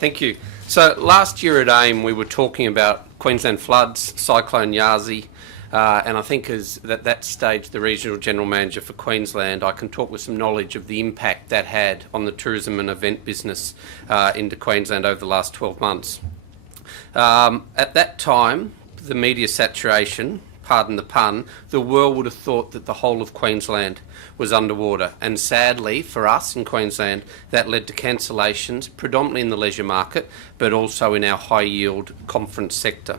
Thank you. So last year at Aime we were talking about Queensland floods, Cyclone Yasi, and I think as at that stage the Regional General Manager for Queensland, I can talk with some knowledge of the impact that had on the tourism and event business into Queensland over the last 12 months. At that time, the media saturation, pardon the pun, the world would have thought that the whole of Queensland was underwater, and sadly for us in Queensland that led to cancellations predominantly in the leisure market but also in our high yield conference sector.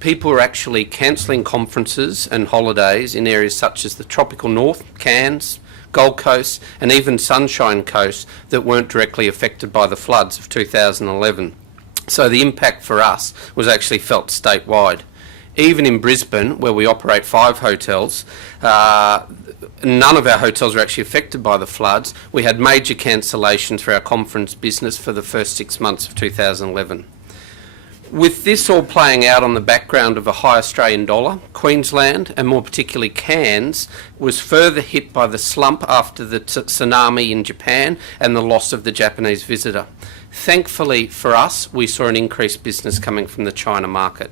People were actually cancelling conferences and holidays in areas such as the tropical north, Cairns, Gold Coast and even Sunshine Coast that weren't directly affected by the floods of 2011. So the impact for us was actually felt statewide. Even in Brisbane, where we operate 5 hotels, none of our hotels were actually affected by the floods. We had major cancellations for our conference business for the first 6 months of 2011. With this all playing out on the background of a high Australian dollar, Queensland, and more particularly Cairns, was further hit by the slump after the tsunami in Japan and the loss of the Japanese visitor. Thankfully for us, we saw an increased business coming from the China market.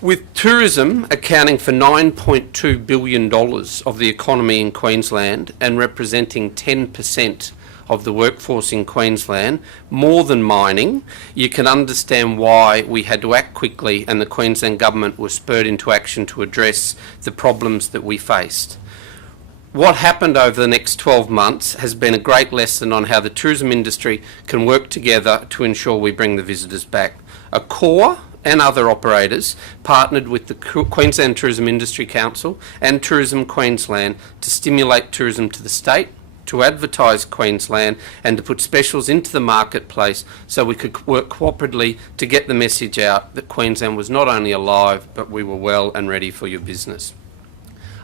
With tourism accounting for $9.2 billion of the economy in Queensland and representing 10% of the workforce in Queensland, more than mining, you can understand why we had to act quickly and the Queensland Government was spurred into action to address the problems that we faced. What happened over the next 12 months has been a great lesson on how the tourism industry can work together to ensure we bring the visitors back. Accor and other operators partnered with the Queensland Tourism Industry Council and Tourism Queensland to stimulate tourism to the state, to advertise Queensland and to put specials into the marketplace so we could work cooperatively to get the message out that Queensland was not only alive but we were well and ready for your business.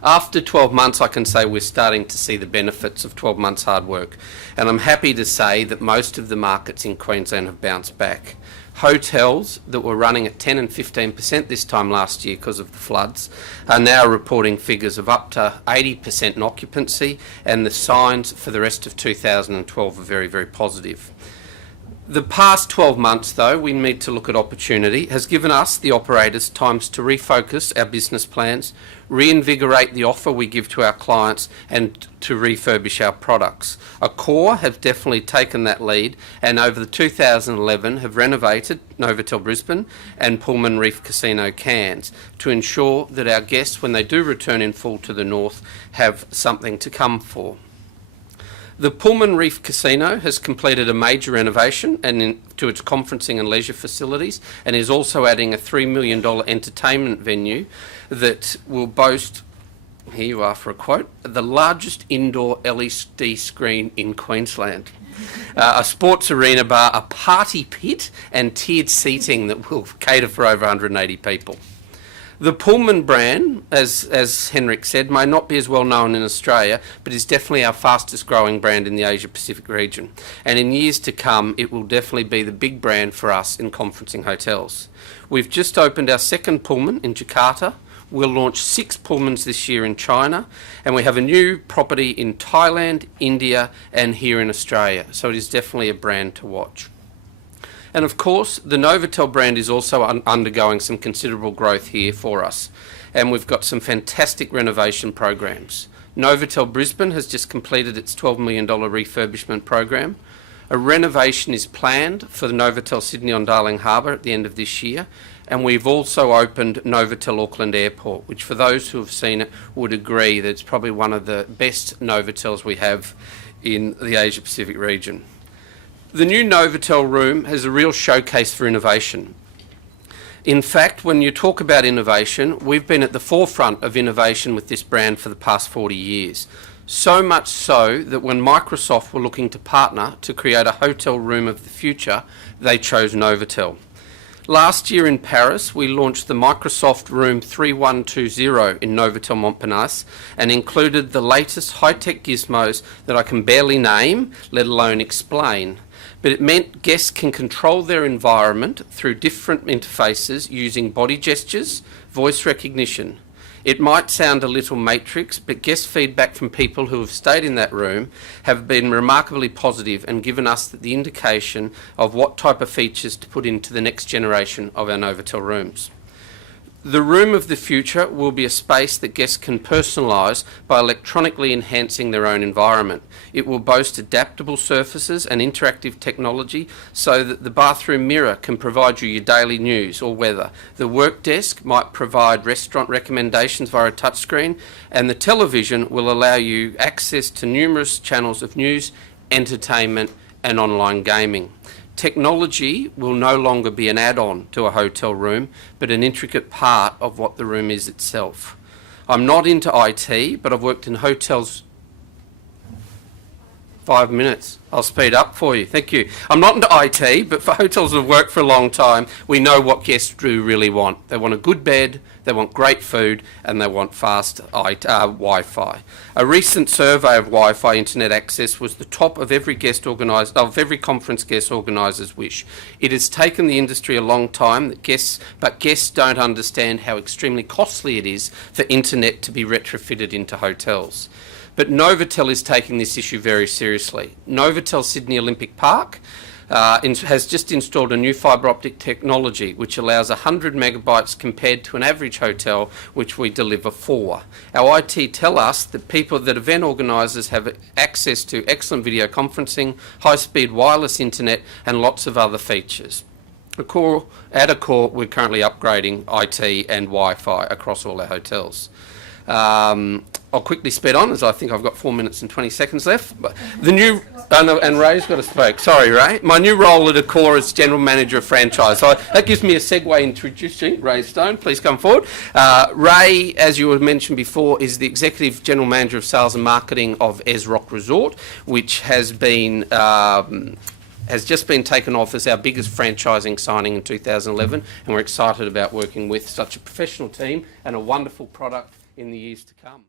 After 12 months, I can say we're starting to see the benefits of 12 months hard work, and I'm happy to say that most of the markets in Queensland have bounced back. Hotels that were running at 10 and 15% this time last year because of the floods are now reporting figures of up to 80% in occupancy, and the signs for the rest of 2012 are very, very positive. The past 12 months, though, we need to look at opportunity, has given us, the operators, times to refocus our business plans, reinvigorate the offer we give to our clients and to refurbish our products. Accor have definitely taken that lead and over the 2011 have renovated Novotel Brisbane and Pullman Reef Casino Cairns to ensure that our guests, when they do return in full to the north, have something to come for. The Pullman Reef Casino has completed a major renovation to its conferencing and leisure facilities and is also adding a $3 million entertainment venue that will boast, here you are for a quote, the largest indoor LED screen in Queensland. A sports arena bar, a party pit and tiered seating that will cater for over 180 people. The Pullman brand, as Henrik said, may not be as well known in Australia, but is definitely our fastest growing brand in the Asia Pacific region. And in years to come, it will definitely be the big brand for us in conferencing hotels. We've just opened our second Pullman in Jakarta. We'll launch 6 Pullmans this year in China, and we have a new property in Thailand, India, and here in Australia. So it is definitely a brand to watch. And of course, the Novotel brand is also undergoing some considerable growth here for us. And we've got some fantastic renovation programs. Novotel Brisbane has just completed its $12 million refurbishment program. A renovation is planned for the Novotel Sydney on Darling Harbour at the end of this year. And we've also opened Novotel Auckland Airport, which for those who have seen it would agree that it's probably one of the best Novotels we have in the Asia Pacific region. The new Novotel room has a real showcase for innovation. In fact, when you talk about innovation, we've been at the forefront of innovation with this brand for the past 40 years. So much so that when Microsoft were looking to partner to create a hotel room of the future, they chose Novotel. Last year in Paris, we launched the Microsoft Room 3120 in Novotel Montparnasse and included the latest high-tech gizmos that I can barely name, let alone explain. But it meant guests can control their environment through different interfaces using body gestures, voice recognition. It might sound a little matrix, but guest feedback from people who have stayed in that room have been remarkably positive and given us the indication of what type of features to put into the next generation of our Novotel rooms. The room of the future will be a space that guests can personalise by electronically enhancing their own environment. It will boast adaptable surfaces and interactive technology so that the bathroom mirror can provide you your daily news or weather. The work desk might provide restaurant recommendations via a touchscreen, and the television will allow you access to numerous channels of news, entertainment and online gaming. Technology will no longer be an add-on to a hotel room, but an intricate part of what the room is itself. I'm not into IT, but I've worked in hotels. 5 minutes. I'll speed up for you. Thank you. I'm not into IT, but for hotels that have worked for a long time, we know what guests do really want. They want a good bed, they want great food, and they want fast Wi-Fi. A recent survey of Wi-Fi internet access was the top of every every conference guest organiser's wish. It has taken the industry a long time, but guests don't understand how extremely costly it is for internet to be retrofitted into hotels. But Novotel is taking this issue very seriously. Novotel Sydney Olympic Park has just installed a new fibre optic technology which allows 100 megabytes compared to an average hotel which we deliver 4. Our IT tell us that event organisers have access to excellent video conferencing, high-speed wireless internet and lots of other features. At Accor, we're currently upgrading IT and Wi-Fi across all our hotels. I'll quickly speed on as I think I've got 4 minutes and 20 seconds left. But and Ray's got to speak. Sorry, Ray. My new role at Accor is General Manager of Franchise. So that gives me a segue introducing Ray Stone. Please come forward. Ray, as you mentioned before, is the Executive General Manager of Sales and Marketing of Rock Resort, which has just been taken off as our biggest franchising signing in 2011, and we're excited about working with such a professional team and a wonderful product in the years to come.